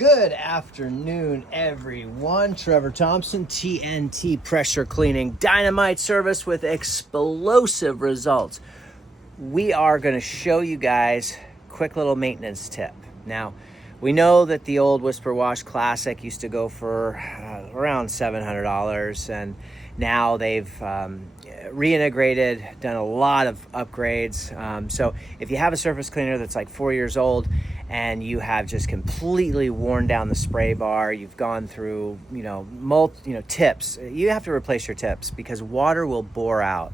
Good afternoon, everyone. Trevor Thompson, TNT Pressure Cleaning, dynamite service with explosive results. We are going to show you guys a quick little maintenance tip. Now, we know that the old Whisper Wash Classic used to go for around $700, and now they've reintegrated, done a lot of upgrades. So if you have a surface cleaner that's like 4 years old and you have just completely worn down the spray bar, you've gone through, tips, you have to replace your tips because water will bore out.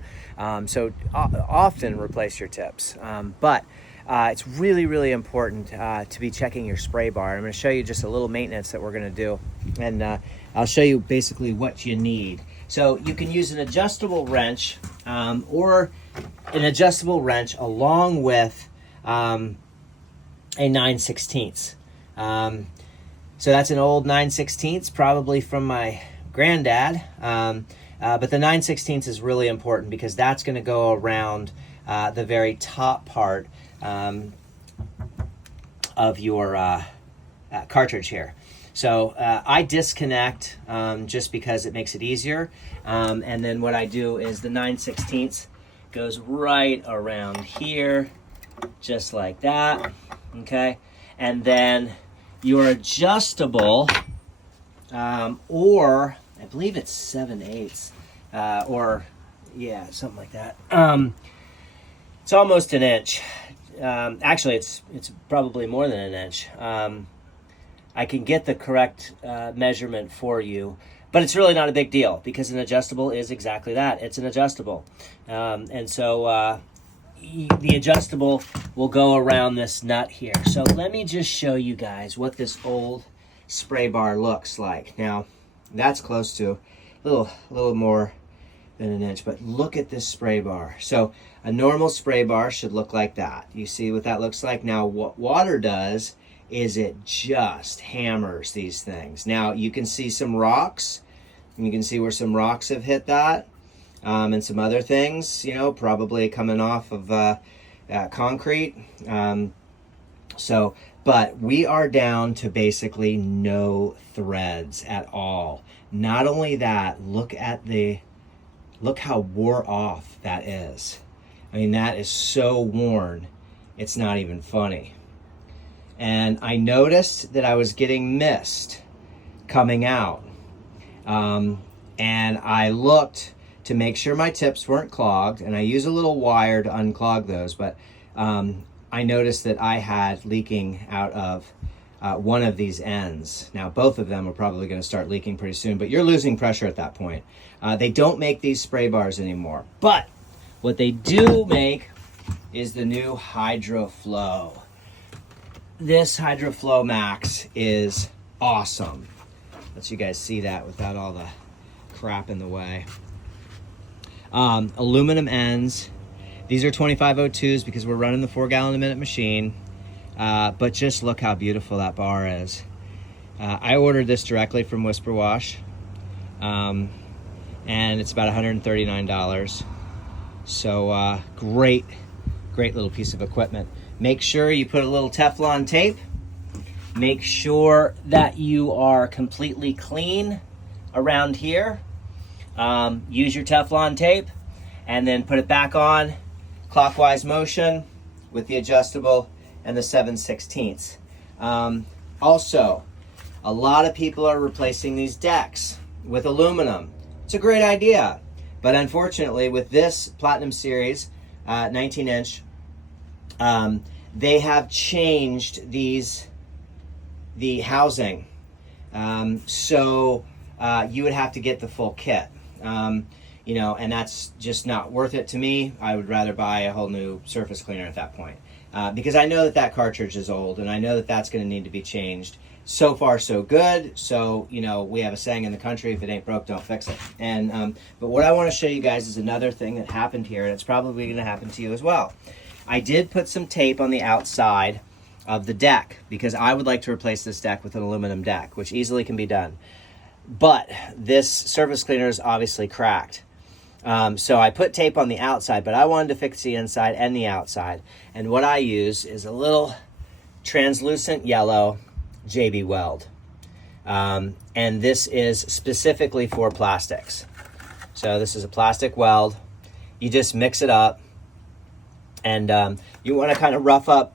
So often replace your tips. But it's really, really important to be checking your spray bar. I'm going to show you just a little maintenance that we're going to do, and I'll show you basically what you need. So you can use an adjustable wrench or an adjustable wrench along with a 9/16. So that's an old 9/16, probably from my granddad. But the 9/16 is really important because that's going to go around the very top part of your cartridge here. So I disconnect just because it makes it easier. And then what I do is the 9/16 goes right around here, just like that. Okay. And then your adjustable, or I believe it's 7/8, something like that. It's almost an inch. Actually, it's probably more than an inch. I can get the correct measurement for you, but it's really not a big deal because an adjustable is exactly that. It's an adjustable. And so the adjustable will go around this nut here. So let me just show you guys what this old spray bar looks like. Now, that's close to a little more than an inch, but look at this spray bar. So a normal spray bar should look like that. You see what that looks like? Now, what water does is it just hammers these things. Now, you can see some rocks. You can see where some rocks have hit that, and some other things, probably coming off of concrete. But we are down to basically no threads at all. Not only that, look how wore off that is. I mean, that is so worn, it's not even funny. And I noticed that I was getting mist coming out. And I looked to make sure my tips weren't clogged, and I use a little wire to unclog those, but I noticed that I had leaking out of one of these ends. Now, both of them are probably going to start leaking pretty soon, but you're losing pressure at that point. They don't make these spray bars anymore, but what they do make is the new HydroFlow. This HydroFlow Max is awesome. Let you guys see that without all the crap in the way. Aluminum ends. These are 2502s because we're running the 4 gallon a minute machine. But just look how beautiful that bar is. I ordered this directly from Whisper Wash. And it's about $139. So great little piece of equipment. Make sure you put a little Teflon tape. Make sure that you are completely clean around here. Use your Teflon tape and then put it back on clockwise motion with the adjustable and the 7/16. Also, a lot of people are replacing these decks with aluminum. It's a great idea, but unfortunately with this Platinum Series 19-inch, they have changed the housing. So you would have to get the full kit. And that's just not worth it to me. I would rather buy a whole new surface cleaner at that point. Because I know that cartridge is old, and I know that that's going to need to be changed. So far, so good. So, we have a saying in the country, if it ain't broke, don't fix it. And but what I want to show you guys is another thing that happened here, and it's probably going to happen to you as well. I did put some tape on the outside of the deck because I would like to replace this deck with an aluminum deck, which easily can be done. But this surface cleaner is obviously cracked. So I put tape on the outside, but I wanted to fix the inside and the outside. And what I use is a little translucent yellow JB Weld. And this is specifically for plastics. So this is a plastic weld. You just mix it up, and you want to kind of rough up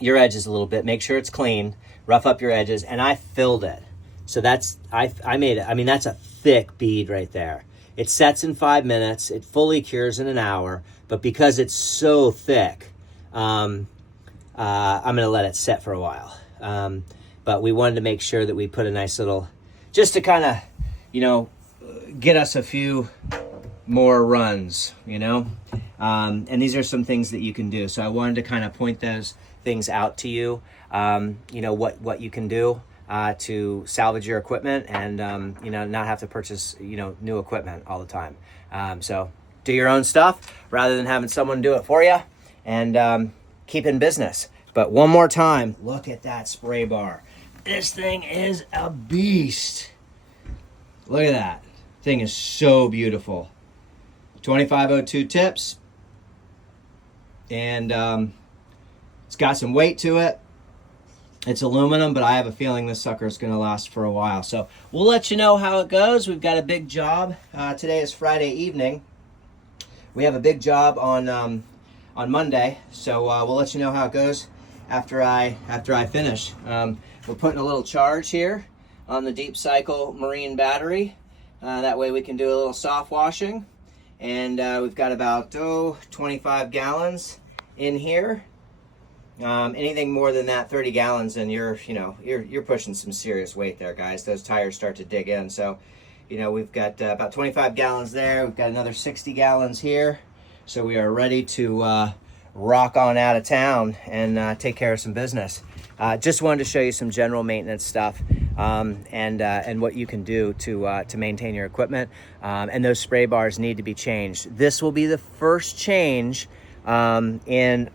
your edges a little bit. Make sure it's clean. Rough up your edges, and I filled it. So that's I made it. I mean, that's a thick bead right there. It sets in 5 minutes. It fully cures in an hour. But because it's so thick, I'm going to let it set for a while. But we wanted to make sure that we put a nice little, just to kind of, you know, get us a few more runs, you know. And these are some things that you can do. So I wanted to kind of point those things out to you, you know, what you can do to salvage your equipment and, you know, not have to purchase, you know, new equipment all the time. So do your own stuff rather than having someone do it for you, and keep in business. But one more time, look at that spray bar. This thing is a beast. Look at that. Thing is so beautiful. 2502 tips. And it's got some weight to it. It's aluminum, but I have a feeling this sucker is going to last for a while. So we'll let you know how it goes. We've got a big job. Today is Friday evening. We have a big job on Monday, so we'll let you know how it goes after I finish. We're putting a little charge here on the Deep Cycle marine battery. That way we can do a little soft washing. And we've got about 25 gallons in here. Anything more than that, 30 gallons, and you're pushing some serious weight there, guys. Those tires start to dig in. So, you know, we've got about 25 gallons there. We've got another 60 gallons here. So we are ready to rock on out of town and take care of some business. Just wanted to show you some general maintenance stuff, and what you can do to maintain your equipment. And those spray bars need to be changed. This will be the first change in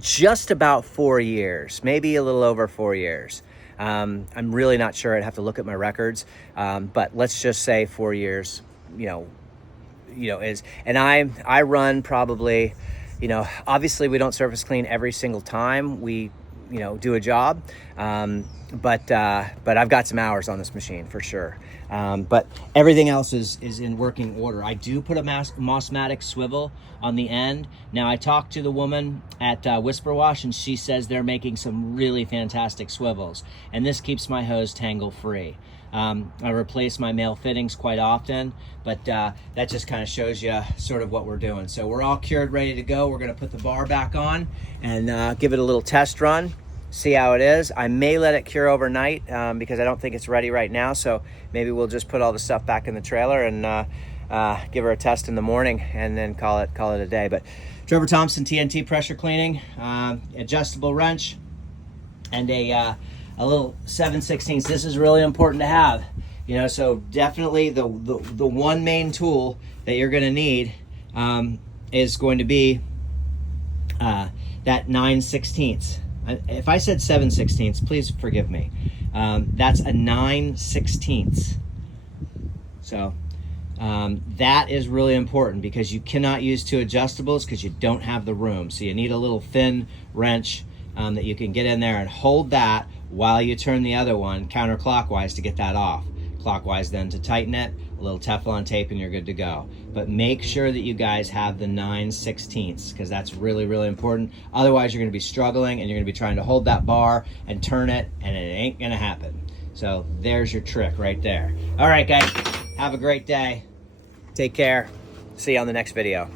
just about 4 years, maybe a little over 4 years. I'm really not sure. I'd have to look at my records, but let's just say 4 years. And I run probably, you know, obviously we don't surface clean every single time we, you know, do a job, but I've got some hours on this machine for sure. But everything else is in working order. I do put a Mossmatic swivel on the end. Now I talked to the woman at Whisper Wash, and she says they're making some really fantastic swivels, and this keeps my hose tangle free. I replace my male fittings quite often, but that just kind of shows you sort of what we're doing. So we're all cured, ready to go. We're going to put the bar back on and give it a little test run, see how it is. I may let it cure overnight because I don't think it's ready right now. So maybe we'll just put all the stuff back in the trailer and give her a test in the morning and then call it a day. But Trevor Thompson TNT pressure cleaning, adjustable wrench, and a little 7/16. This is really important to have, you know. So definitely the one main tool that you're going to need is going to be that 9/16. If I said 7/16, please forgive me. That's a 9/16. So that is really important because you cannot use two adjustables because you don't have the room. So you need a little thin wrench that you can get in there and hold that while you turn the other one counterclockwise to get that off. Clockwise then to tighten it, a little Teflon tape, and you're good to go. But make sure that you guys have the 9/16 because that's really, really important. Otherwise, you're going to be struggling and you're going to be trying to hold that bar and turn it, and it ain't going to happen. So there's your trick right there. All right, guys, have a great day. Take care. See you on the next video.